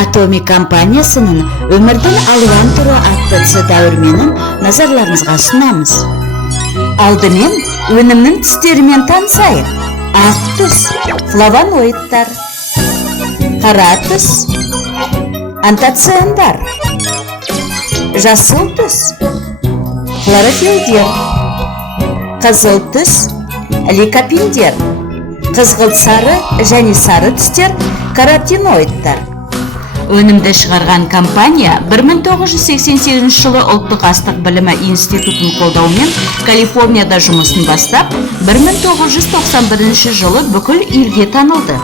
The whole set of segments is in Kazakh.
Atomi компаниясының өмірдің алуан түрі атты С дәуірменін назарларыңызға ұсынамыз. Алдымен өнімнің түстерімен танысайық. Ақ түс – флавоноидтар, қара түс – антоциандар, жасыл түс – хлорофилдер, қызыл түс – ликопиндер, қызғылт сары және сары түстер – каротиноидтар. Өнімді шығарған компания 1988 жылы ұлттық астық білімі институтын қолдаумен Калифорнияда жұмысын бастап, 1991 жылы бүкіл елге танылды.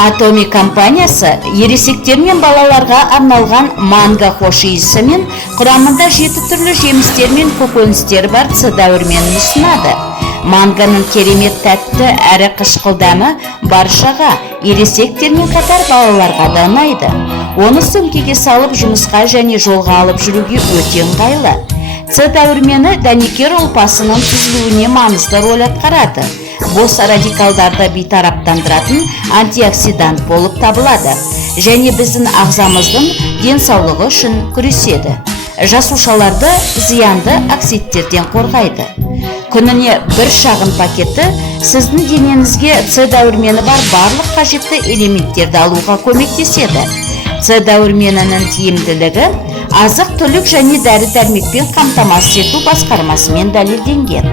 Atomi компаниясы ересектер мен балаларға арналған манго хош иісі мен құрамында 7 түрлі жемістер мен көкөністер бар С дәуірменін ұсынады. Манганың керемет тәтті әрі қышқыл дәмі баршаға, ересектермен қатар балаларға да ұнайды. Оны сөмкеге салып жұмысқа және жолға алып жүруге өте ыңғайлы. С дәуірмені дәнекер ұлпасының түзілуіне маңызды рөл атқарады. Бос радикалдарды бейтараптандыратын антиоксидант болып табылады және біздің ағзамыздың денсаулығы үшін күреседі. Жасушаларды зиянды оксидтерден қорғайды. Күніне бір шағын пакеті сіздің денеңізге С дәуірмені бар барлық қажетті элементтерді алуға көмектеседі. С дәуірменінің тиімділігі азық-түлік және дәрі-дәрмекпен қамтамасыз ету басқармасымен дәлелденген.